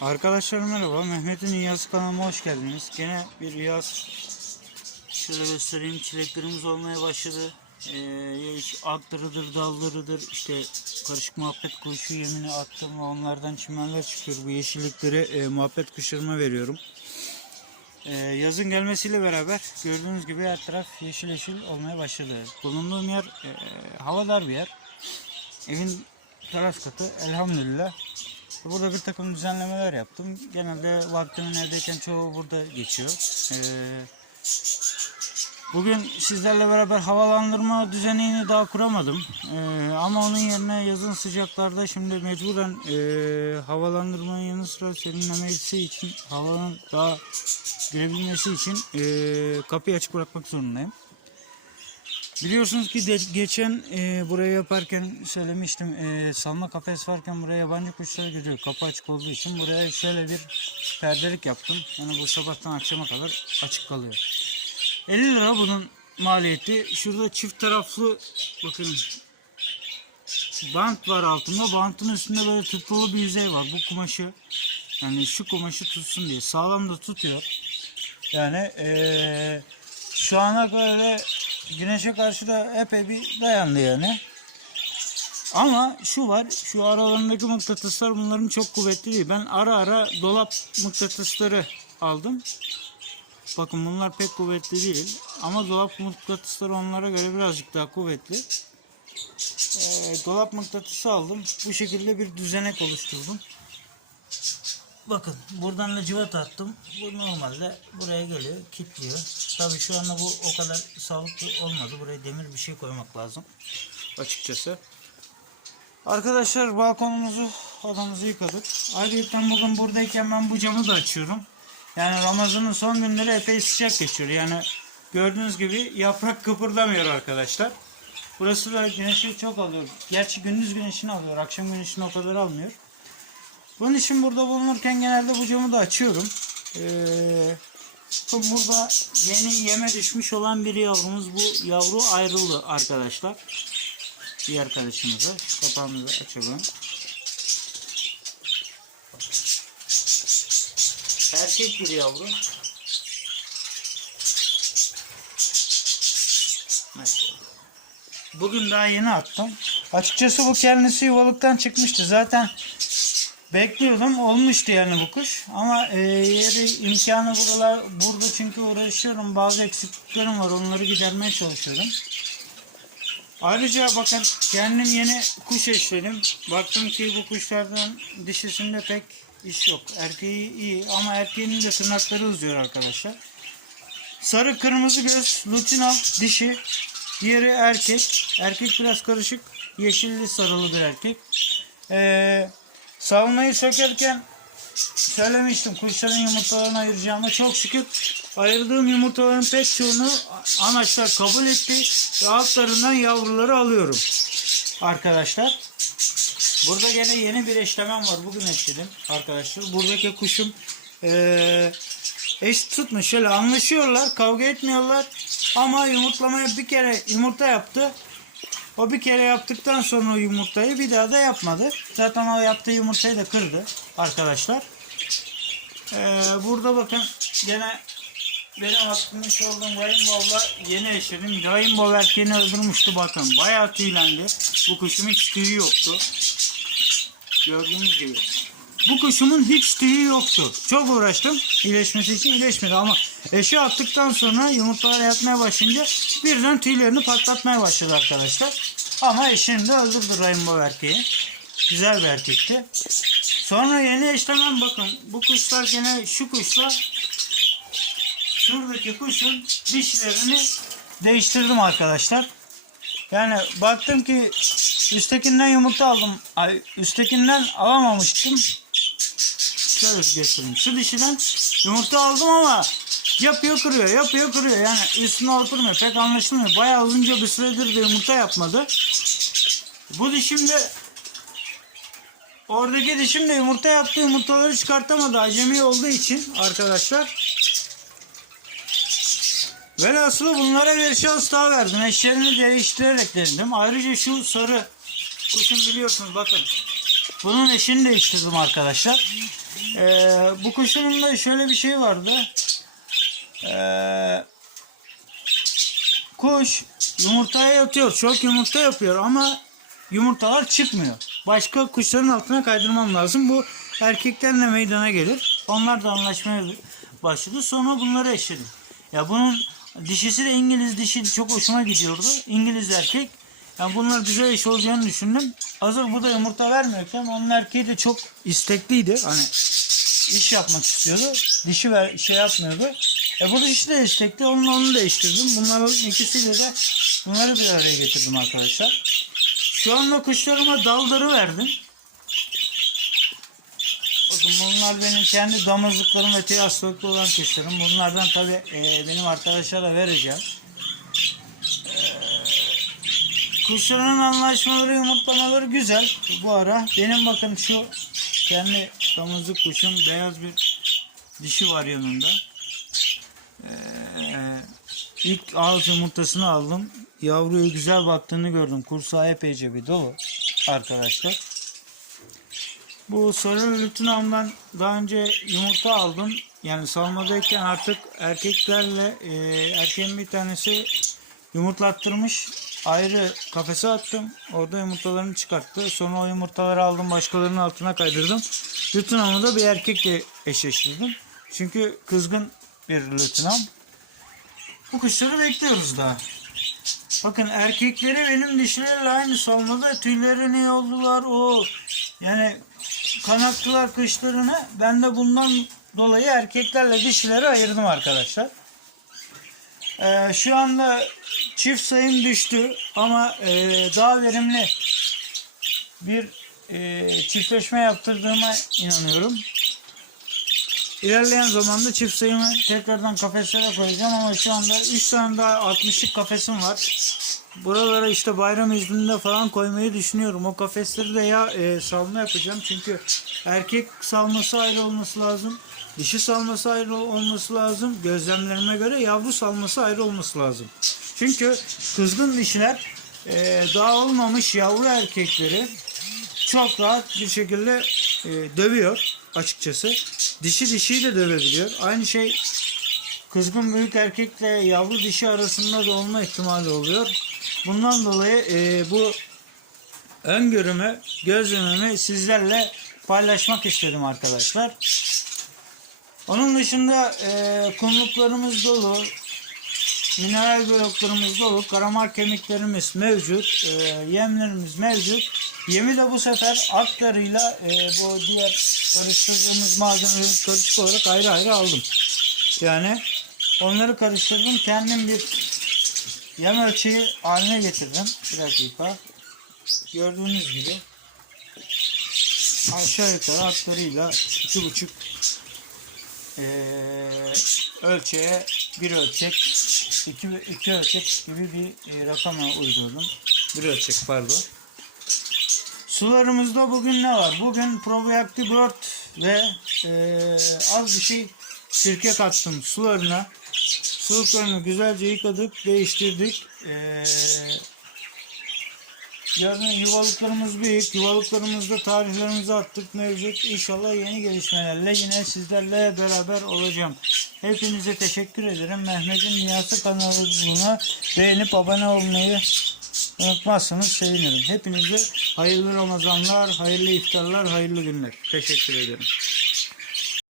Arkadaşlar merhaba. Mehmet'in Rüyası kanalıma hoş geldiniz. Gene bir rüyas şöyle göstereyim. Çileklerimiz olmaya başladı. Ee, atlarıdır, dallarıdır. İşte karışık muhabbet kuşu yemini attım ve onlardan çimenler çıkıyor. Bu yeşillikleri e, muhabbet kuşlarıma veriyorum. Ee, yazın gelmesiyle beraber gördüğünüz gibi her taraf yeşil yeşil olmaya başladı. Bulunduğum yer e, havadar bir yer. Evin teras katı elhamdülillah. Burada bir takım düzenlemeler yaptım. Genelde vaktimin evdeyken çoğu burada geçiyor. Ee, bugün sizlerle beraber havalandırma düzenini daha kuramadım. Ee, ama onun yerine yazın sıcaklarda şimdi mecburen e, havalandırmanın yanı sıra serinlemesi için havanın daha girebilmesi için e, kapıyı açık bırakmak zorundayım. Biliyorsunuz ki de, geçen e, burayı yaparken söylemiştim e, salma kafes varken buraya yabancı kuşlar giriyor kapı açık olduğu için buraya şöyle bir perdelik yaptım. Yani bu sabahtan akşama kadar açık kalıyor. 50 lira bunun maliyeti. Şurada çift taraflı bakın bant var altında. Bantın üstünde böyle tıpkılı bir yüzey var. Bu kumaşı yani şu kumaşı tutsun diye sağlam da tutuyor. Yani eee şu ana böyle güneşe karşı da epey bir dayandı yani. Ama şu var, şu aralarındaki mıknatıslar bunların çok kuvvetli değil. Ben ara ara dolap mıknatısları aldım. Bakın bunlar pek kuvvetli değil. Ama dolap mıknatısları onlara göre birazcık daha kuvvetli. Ee, dolap mıknatısı aldım. Bu şekilde bir düzenek oluşturdum. Bakın buradan da cıvata attım. Bu normalde buraya geliyor, kilitliyor. Tabii şu anda bu o kadar sağlıklı olmadı. Buraya demir bir şey koymak lazım. Açıkçası. Arkadaşlar balkonumuzu odamızı yıkadık. Ayrıca bugün buradayken ben bu camı da açıyorum. Yani Ramazan'ın son günleri epey sıcak geçiyor. Yani gördüğünüz gibi yaprak kıpırdamıyor arkadaşlar. Burası da güneşi çok alıyor. Gerçi gündüz güneşini alıyor. Akşam güneşini o kadar almıyor. Bunun için burada bulunurken genelde bu camı da açıyorum. Ee, burada yeni yeme düşmüş olan bir yavrumuz. Bu yavru ayrıldı arkadaşlar. Bir arkadaşımıza. Şu kapağımızı açalım. Erkek bir yavru. Bugün daha yeni attım. Açıkçası bu kendisi yuvalıktan çıkmıştı. Zaten bekliyordum. Olmuştu yani bu kuş. Ama e, yeri imkanı buralar burada çünkü uğraşıyorum. Bazı eksikliklerim var. Onları gidermeye çalışıyorum. Ayrıca bakın kendim yeni kuş eşledim. Baktım ki bu kuşlardan dişisinde pek iş yok. Erkeği iyi ama erkeğinin de tırnakları uzuyor arkadaşlar. Sarı kırmızı göz lutina dişi. Diğeri erkek. Erkek biraz karışık. Yeşilli sarılı bir erkek. Ee, savunmayı sökerken söylemiştim kuşların yumurtalarını ayıracağımı. Çok şükür ayırdığım yumurtaların pek çoğunu anaçlar kabul etti. Ve altlarından yavruları alıyorum. Arkadaşlar. Burada gene yeni bir eşlemem var. Bugün eşledim arkadaşlar. Buradaki kuşum eee eş tutmuş. Şöyle anlaşıyorlar. Kavga etmiyorlar. Ama yumurtlamaya bir kere yumurta yaptı. O bir kere yaptıktan sonra o yumurtayı bir daha da yapmadı. Zaten o yaptığı yumurtayı da kırdı arkadaşlar. Ee, burada bakın gene benim atmış olduğum Rainbow'la yeni eşledim. Rainbow erkeğini öldürmüştü bakın. Bayağı tüylendi. Bu kuşun hiç tüyü yoktu. Gördüğünüz gibi. Bu kuşumun hiç tüyü yoktu. Çok uğraştım. iyileşmesi için iyileşmedi ama eşi attıktan sonra yumurtalar yatmaya başlayınca birden tüylerini patlatmaya başladı arkadaşlar. Ama eşini de öldürdü Rainbow erkeği. Güzel bir erkekti. Sonra yeni eşlemem bakın. Bu kuşlar gene şu kuşlar şuradaki kuşun dişlerini değiştirdim arkadaşlar. Yani baktım ki üsttekinden yumurta aldım. Ay, üsttekinden alamamıştım. Şöyle göstereyim. Şu dişiden yumurta aldım ama yapıyor kırıyor, yapıyor kırıyor. Yani üstüne oturmuyor. Pek anlaşılmıyor. Bayağı uzunca bir süredir de yumurta yapmadı. Bu dişim de oradaki dişim de yumurta yaptı. Yumurtaları çıkartamadı. Acemi olduğu için arkadaşlar. Velhasılı bunlara bir şans daha verdim. Eşlerini değiştirerek denedim. Ayrıca şu sarı kuşun biliyorsunuz bakın. Bunun eşini değiştirdim arkadaşlar. Ee, bu kuşun da şöyle bir şey vardı. Ee, kuş yumurtaya yatıyor. Çok yumurta yapıyor ama yumurtalar çıkmıyor. Başka kuşların altına kaydırmam lazım. Bu erkeklerle meydana gelir. Onlar da anlaşmaya başladı. Sonra bunları eşledim. Ya bunun dişisi de İngiliz dişi çok hoşuma gidiyordu. İngiliz erkek. Yani bunlar güzel eş olacağını düşündüm. Hazır bu da yumurta vermiyorken onun erkeği de çok istekliydi. Hani iş yapmak istiyordu. Dişi ver, şey yapmıyordu. E bu dişi de istekli. Onunla onu değiştirdim. Bunların ikisiyle de bunları bir araya getirdim arkadaşlar. Şu anda kuşlarıma dalları verdim. Bakın bunlar benim kendi damızlıklarım ve eti hastalıklı olan kuşlarım. Bunlardan tabi benim arkadaşlara vereceğim. Ee, kuşların anlaşmaları, yumurtlamaları güzel bu ara. Benim bakın şu kendi damızlık kuşum beyaz bir dişi var yanında. Ee, ilk ağız yumurtasını aldım. Yavruya güzel baktığını gördüm. Kursağı epeyce bir dolu arkadaşlar. Bu sarı lütünamdan daha önce yumurta aldım. Yani salmadayken artık erkeklerle e, erkeğin bir tanesi yumurtlattırmış. Ayrı kafese attım. Orada yumurtalarını çıkarttı. Sonra o yumurtaları aldım başkalarının altına kaydırdım. Lütünamı da bir erkekle eşleştirdim. Çünkü kızgın bir lütünam. Bu kuşları bekliyoruz daha. Bakın erkekleri benim dişilerle aynı salmada tüyleri ne oldular o yani kanattılar kışlarını ben de bundan dolayı erkeklerle dişileri ayırdım arkadaşlar. Ee, şu anda çift sayım düştü ama e, daha verimli bir e, çiftleşme yaptırdığıma inanıyorum. İlerleyen zamanda çift sayımı tekrardan kafeslere koyacağım ama şu anda 3 tane daha 60'lık kafesim var. Buralara işte bayram izninde falan koymayı düşünüyorum. O kafesleri de ya e, salma yapacağım. Çünkü erkek salması ayrı olması lazım. Dişi salması ayrı olması lazım. Gözlemlerime göre yavru salması ayrı olması lazım. Çünkü kızgın dişiler e, daha olmamış yavru erkekleri çok rahat bir şekilde e, dövüyor açıkçası. Dişi dişiyi de dövebiliyor. Aynı şey kızgın büyük erkekle yavru dişi arasında da olma ihtimali oluyor. Bundan dolayı e, bu öngörümü, gözlemimi sizlerle paylaşmak istedim arkadaşlar. Onun dışında e, kumluklarımız dolu, mineral bloklarımız dolu, karamar kemiklerimiz mevcut, e, yemlerimiz mevcut. Yemi de bu sefer aktarıyla e, bu diğer karıştırdığımız malzemeleri karışık olarak ayrı ayrı aldım. Yani onları karıştırdım. Kendim bir yem ölçeği haline getirdim. Bir dakika. Gördüğünüz gibi aşağı yukarı aktarıyla iki buçuk eee ölçeğe bir ölçek iki, iki ölçek gibi bir e, rakama uydurdum. Bir ölçek pardon. Sularımızda bugün ne var? Bugün probiotik Bird ve e, az bir şey sirke kattım sularına. Suluklarını güzelce yıkadık, değiştirdik. E, yarın yuvalıklarımız büyük. Yuvalıklarımızda tarihlerimizi attık mevcut. İnşallah yeni gelişmelerle yine sizlerle beraber olacağım. Hepinize teşekkür ederim. Mehmet'in Dünyası kanalına beğenip abone olmayı unutmazsanız sevinirim. Hepinize hayırlı Ramazanlar, hayırlı iftarlar, hayırlı günler. Teşekkür ederim.